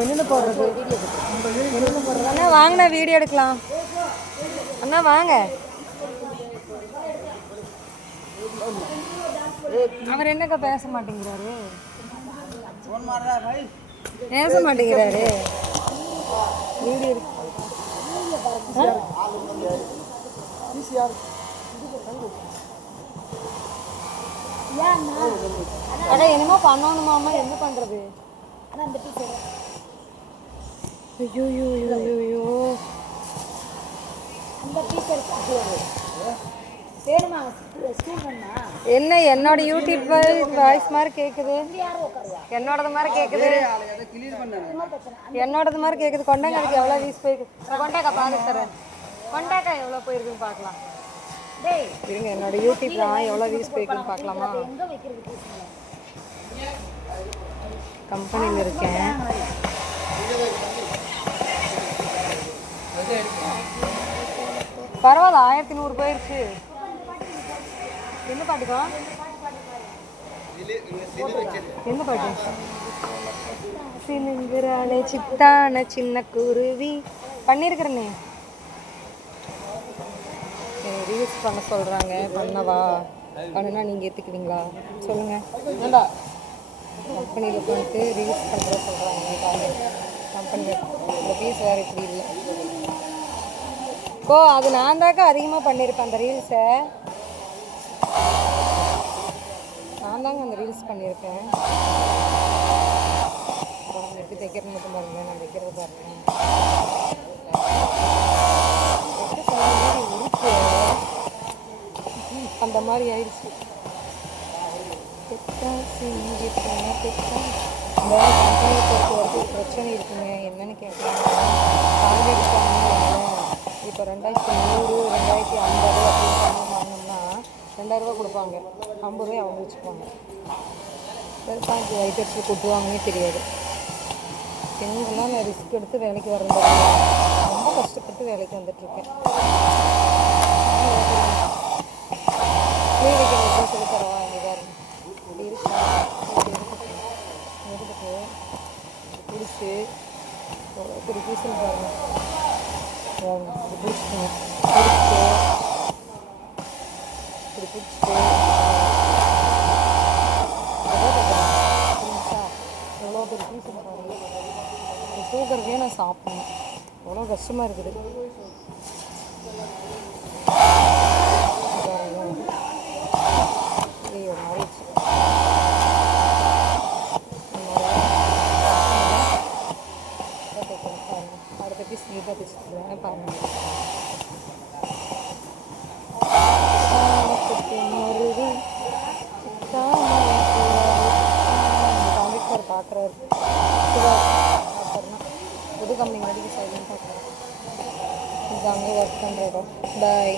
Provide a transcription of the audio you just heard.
என்னென்ன போடுறது? என்னென்ன போடுறது அண்ணா வாங்கண்ணா வீடியோ எடுக்கலாம். அண்ணா வாங்க. அவர் என்னக்கா பேச மாட்டேங்கிறாரு? பேச மாட்டேங்கிறாரு. வீடியோ எடு- என்னமோ பண்ணணுமாமா என்ன பண்றது? ஐயோ ஐயோ ஐயோ ஐயோ என்ன என்னோட யூடியூப் வாய்ஸ் மாதிரி கேக்குது. என்னோடது மாதிரி கேக்குது. என்னோடது மாதிரி கேக்குது. கொண்டாங்க அதுக்கு எவ்வளோ வீஸ் போயிருக்கு கொண்டாக்கா பார்த்து தரேன். கொண்டாக்கா எவ்வளோ போயிருக்குன்னு பார்க்கலாம். இருங்க என்னோட யூடியூப் தான் எவ்வளோ வீஸ் போயிருக்குன்னு பார்க்கலாமா? கம்பெனியில் இருக்கேன். பரவாயில்ல ஆயிரத்தி நூறு போயிருச்சு. என்ன பாட்டுக்கோ என்ன பாட்டு? சினுங்குறானே சித்தான சின்ன குருவி. பண்ணியிருக்கிறனே ரீல்ஸ் பண்ண சொல்கிறாங்க பண்ணவா? பண்ணுனா நீங்கள் ஏற்றுக்குவீங்களா சொல்லுங்கள் கம்பெனியில் போயிட்டு ரீல்ஸ் பண்ணுற சொல்கிறாங்க கம்பெனியில் இந்த ஃபீஸ் வேறு இப்படி இல்லை. ஓ அது நான் தாக்கா அதிகமாக பண்ணியிருப்பேன் அந்த ரீல்ஸை நான் தாங்க அந்த ரீல்ஸ் பண்ணியிருக்கேன் அப்புறம் எப்படி தைக்கிறது மட்டும் பாருங்க நான் தைக்கிறது பாருங்க. அந்த மாதிரி ஆயிடுச்சு. பெத்தா செஞ்சு போன பெத்தா இந்த கம்பெனியை பொறுத்த பிரச்சனை இருக்குங்க என்னென்னு கேட்குறாங்க டார்கெட் பண்ணணும் இப்போ ரெண்டாயிரத்தி நூறு ரெண்டாயிரத்தி ஐம்பது அப்படின்னு பணம் வாங்கினோம்னா ரெண்டாயிரரூபா கொடுப்பாங்க ஐம்பது ரூபாய் அவங்க வச்சுப்பாங்க பெருசாக வைத்தரிசி கொட்டுவாங்கன்னே தெரியாது பெண்கள்லாம் நான் ரிஸ்க் எடுத்து வேலைக்கு வரேன் ரொம்ப கஷ்டப்பட்டு வேலைக்கு வந்துட்டுருக்கேன் எவ்வளோ பீசல் பாருங்க பிடிச்சிக்கணும் பிடிச்சிட்டு இப்படி பிடிச்சிட்டு எவ்வளோ பெரிய பீசல் பாருங்க தூக்கிறதே நான் சாப்பிடணும் எவ்வளோ கஷ்டமாக இருக்குது அடுத்த பீஸ் நீட்டாக தைச்சிருக்கேன் பாருங்க மருவி காமிக்கார் பார்க்குறாரு புது கம்பெனி வரைக்கும் சைலண்டாக இது அங்கே ஒர்க் பண்ணுற இடம் பாய்